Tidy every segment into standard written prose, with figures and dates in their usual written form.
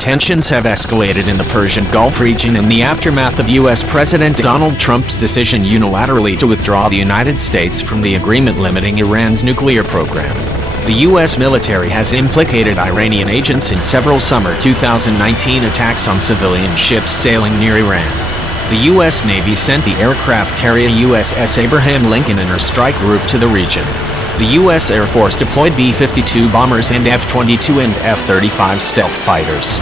Tensions have escalated in the Persian Gulf region in the aftermath of U.S. President Donald Trump's decision unilaterally to withdraw the United States from the agreement limiting Iran's nuclear program. The U.S. military has implicated Iranian agents in several summer 2019 attacks on civilian ships sailing near Iran. The U.S. Navy sent the aircraft carrier USS Abraham Lincoln and her strike group to the region. The U.S. Air Force deployed B-52 bombers and F-22 and F-35 stealth fighters.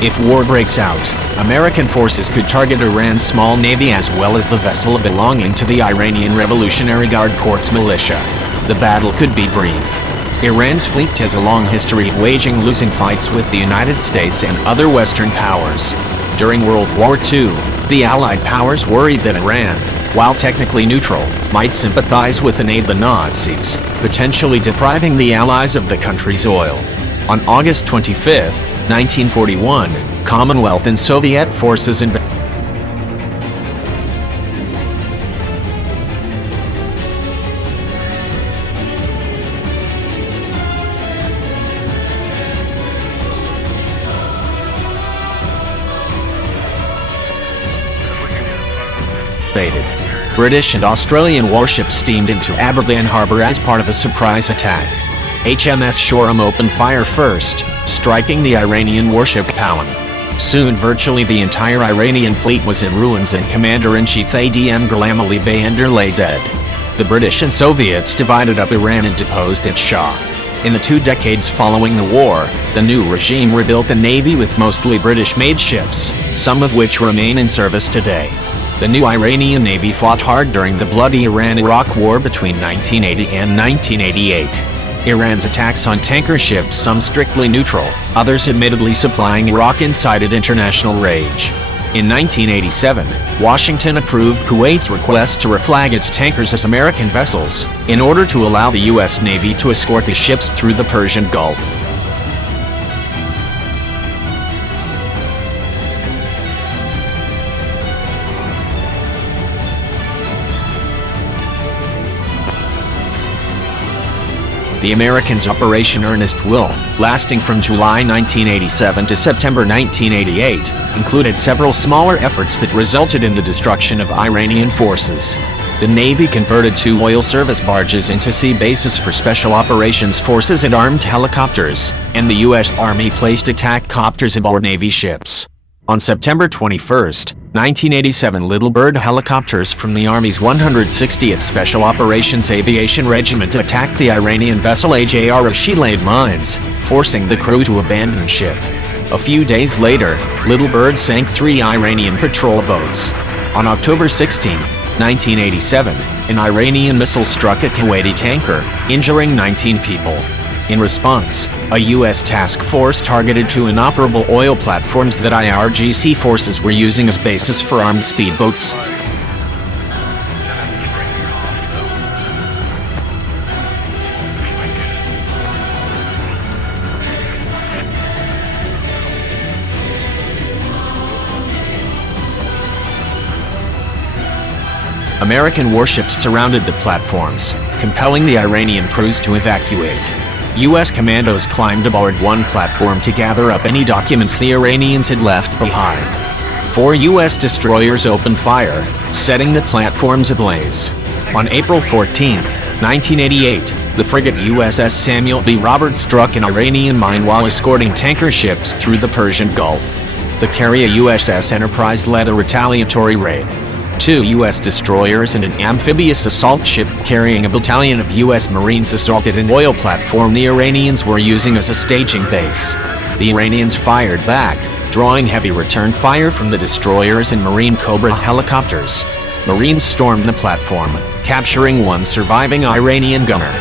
If war breaks out, American forces could target Iran's small navy as well as the vessel belonging to the Iranian Revolutionary Guard Corps militia. The battle could be brief. Iran's fleet has a long history of waging losing fights with the United States and other Western powers. During World War II, the Allied powers worried that Iran, while technically neutral, might sympathize with and aid the Nazis, potentially depriving the Allies of the country's oil. On August 25, 1941, Commonwealth and Soviet forces invaded British and Australian warships steamed into Aberdeen Harbour as part of a surprise attack. HMS Shoreham opened fire first, striking the Iranian warship Pawan. Soon virtually the entire Iranian fleet was in ruins and Commander-in-Chief Adm Ghulam Ali Bandar lay dead. The British and Soviets divided up Iran and deposed its Shah. In the 2 decades following the war, the new regime rebuilt the navy with mostly British-made ships, some of which remain in service today. The new Iranian Navy fought hard during the bloody Iran-Iraq War between 1980 and 1988. Iran's attacks on tanker ships, some strictly neutral, others admittedly supplying Iraq, incited international rage. In 1987, Washington approved Kuwait's request to reflag its tankers as American vessels, in order to allow the U.S. Navy to escort the ships through the Persian Gulf. The Americans' Operation Earnest Will, lasting from July 1987 to September 1988, included several smaller efforts that resulted in the destruction of Iranian forces. The Navy converted 2 oil service barges into sea bases for special operations forces and armed helicopters, and the U.S. Army placed attack copters aboard Navy ships. On September 21, 1987, Little Bird helicopters from the Army's 160th Special Operations Aviation Regiment attacked the Iranian vessel AJR as she laid mines, forcing the crew to abandon ship. A few days later, Little Bird sank 3 Iranian patrol boats. On October 16, 1987, an Iranian missile struck a Kuwaiti tanker, injuring 19 people. In response, a U.S. task force targeted 2 inoperable oil platforms that IRGC forces were using as bases for armed speedboats. American warships surrounded the platforms, compelling the Iranian crews to evacuate. U.S. commandos climbed aboard one platform to gather up any documents the Iranians had left behind. 4 U.S. destroyers opened fire, setting the platforms ablaze. On April 14, 1988, the frigate USS Samuel B. Roberts struck an Iranian mine while escorting tanker ships through the Persian Gulf. The carrier USS Enterprise led a retaliatory raid. 2 U.S. destroyers and an amphibious assault ship carrying a battalion of U.S. Marines assaulted an oil platform the Iranians were using as a staging base. The Iranians fired back, drawing heavy return fire from the destroyers and Marine Cobra helicopters. Marines stormed the platform, capturing 1 surviving Iranian gunner.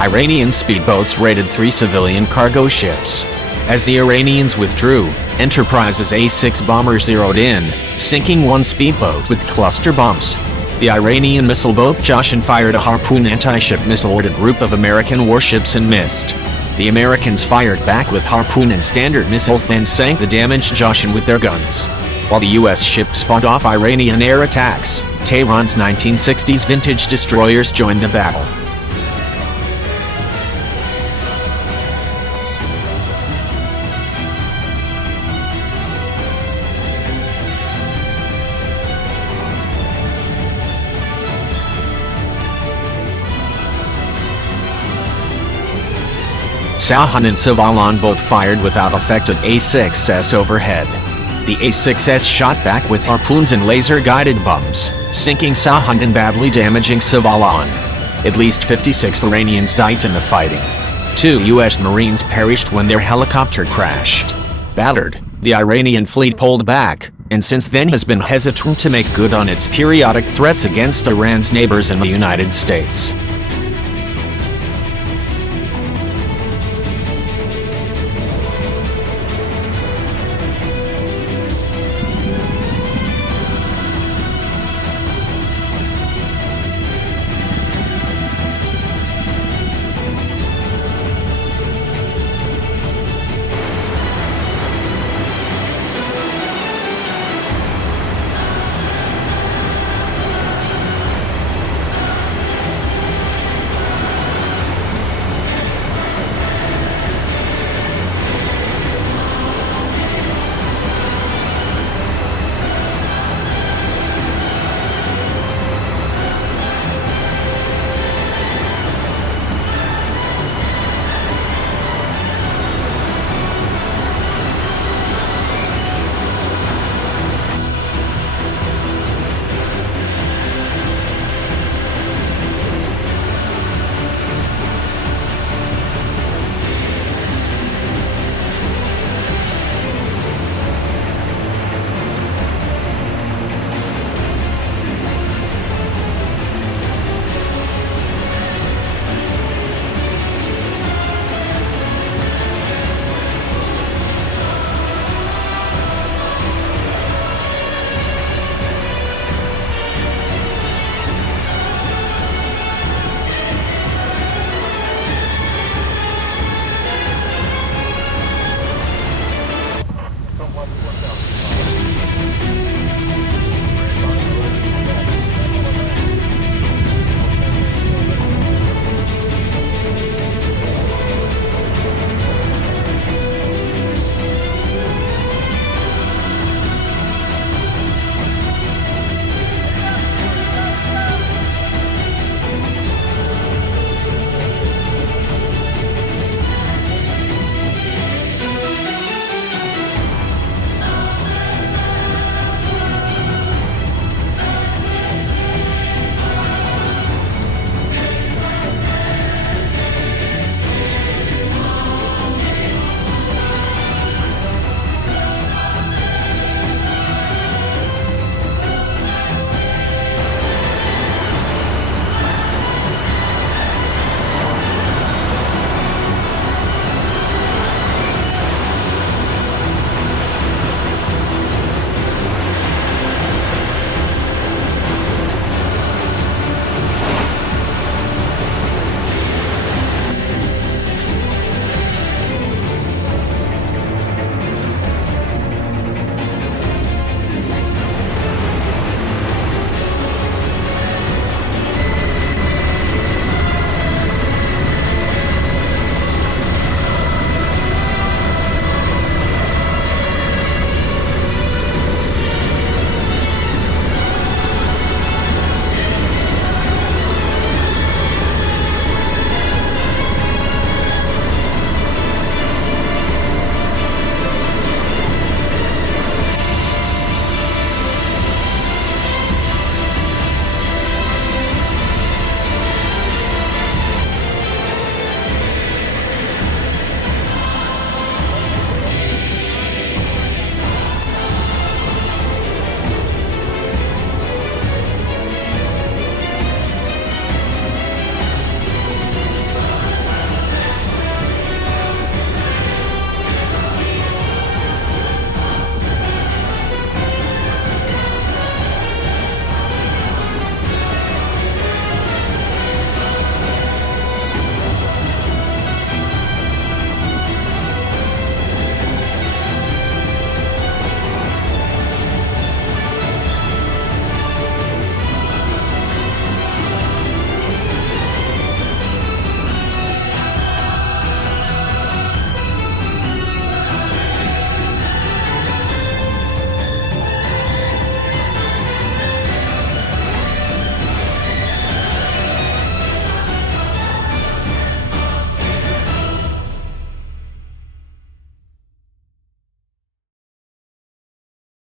Iranian speedboats raided 3 civilian cargo ships. As the Iranians withdrew, Enterprise's A-6 bomber zeroed in, sinking 1 speedboat with cluster bombs. The Iranian missile boat Joshin fired a Harpoon anti-ship missile at a group of American warships and missed. The Americans fired back with Harpoon and Standard missiles, then sank the damaged Joshin with their guns. While the U.S. ships fought off Iranian air attacks, Tehran's 1960s vintage destroyers joined the battle. Sahan and Savalan both fired without effective A-6S overhead. The A-6S shot back with harpoons and laser-guided bombs, sinking Sahan and badly damaging Savalan. At least 56 Iranians died in the fighting. 2 U.S. Marines perished when their helicopter crashed. Battered, the Iranian fleet pulled back, and since then has been hesitant to make good on its periodic threats against Iran's neighbors in the United States.